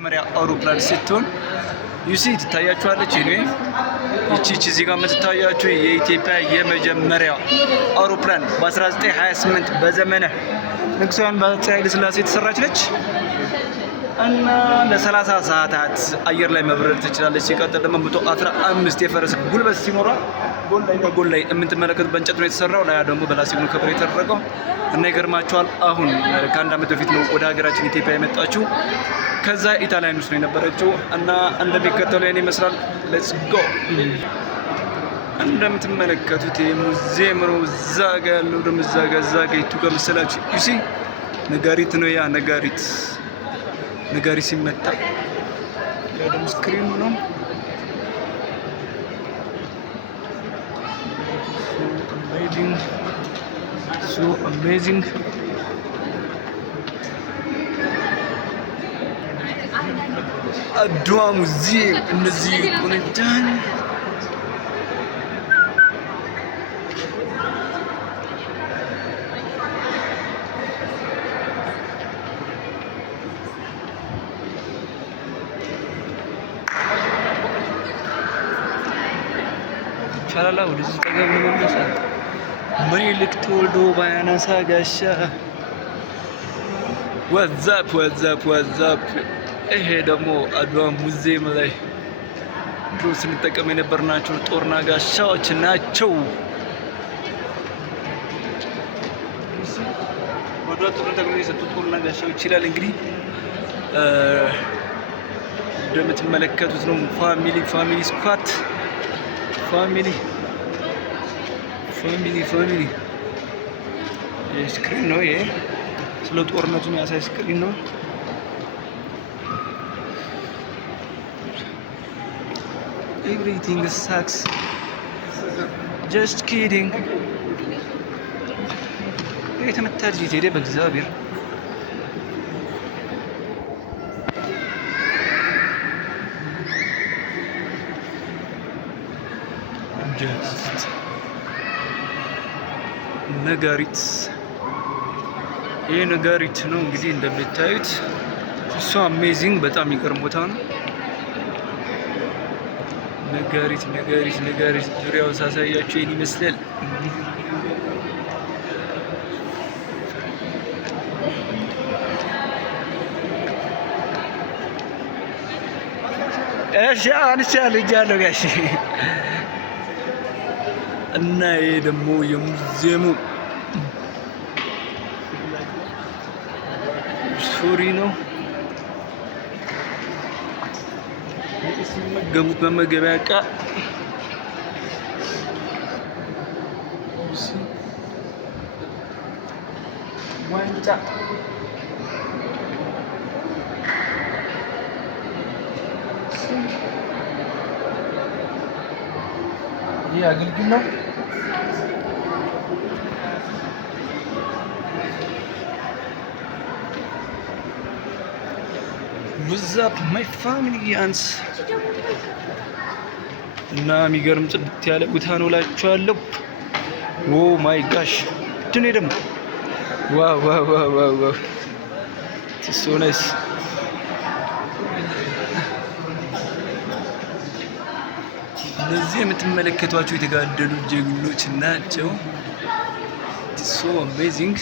መሪያ አውሮፕላን ስትሆን ዩሲ ትታያችኋለች። ይቺ እዚህ ጋር የምትታያችሁ የኢትዮጵያ የመጀመሪያው አውሮፕላን በ1928 በዘመነ ንጉሳውያን በአፄ ኃይለ ሥላሴ የተሰራች ነች እና ለ30 ሰዓታት አየር ላይ መብረር ትችላለች። ሲቀጥል ደግሞ 115 የፈረስ ጉልበት ሲኖራ ጎን ላይ የምትመለከቱት በእንጨት ነው የተሰራው። ላይ ደግሞ በላስቲክ ነው ከብር የተደረገው እና ይገርማችኋል። አሁን ከአንድ ዓመት በፊት ነው ወደ ሀገራችን ኢትዮጵያ የመጣችው። ከዛ ኢጣሊያን ውስጥ ነው የነበረችው እና እንደሚከተለው የኔ ይመስላል። ሌትስ ጎ። እንደምትመለከቱት የሙዚየም ነው። እዛ ጋ ያለው ደግሞ እዛ ጋ የቱ ጋር መሰላችሁ? ዩሲ ነጋሪት ነው። ያ ነጋሪት ሲመታ ያ ደግሞ ስክሪኑ ነው። so amazing አድዋ ሙዚየም እነዚህ ቆንጆን ቻላላ ወደዚህ ጠገብ ነው መለሰ ምኒልክ ተወልዶ ባያነሳ ጋሻ ዋትዛፕ ይሄ ደግሞ አድዋ ሙዚየም ላይ ድሮ ስንጠቀም የነበርናቸው ጦርና ጋሻዎች ናቸው። ወደ ጦርና ተገኘ የሰጡት ጦርና ጋሻዎች ይችላል። እንግዲህ እንደምትመለከቱት ነው። ፋሚሊ ስኳት ፋሚሊ ስክሪን ነው። ይሄ ስለ ጦርነቱ የሚያሳይ ስክሪን ነው። ኤቭሪቲንግ ሳክስ ጀስት ኪዲንግ። የተመታ ልጅ ሄደ በእግዚአብሔር። ጀስት ነጋሪት። ይሄ ነጋሪት ነው እንግዲህ እንደምታዩት። እሱ አሜዚንግ በጣም የሚገርም ቦታ ነው። ነጋሪት ዙሪያው ሳሳያችሁ ይሄን ይመስላል። እሺ አንቻለሁ ጋሽ እና ይሄ ደግሞ የሙዚየሙ ሱሪ ነው። ሲመገቡት መመገቢያ ዕቃ ዋንጫ ይህ አገልግል ነው። ውዛፕ ማይ ፋሚሊ አንስ እና የሚገርም ጽድት ያለ ቦታ ነው እላችኋለሁ። ኦ ማይ ጋሽ ድኔ ደግሞ ዋው ሶ ናይስ። እነዚህ የምትመለከቷቸው የተጋደሉ ጀግኖች ናቸው። ሶ አሜዚንግ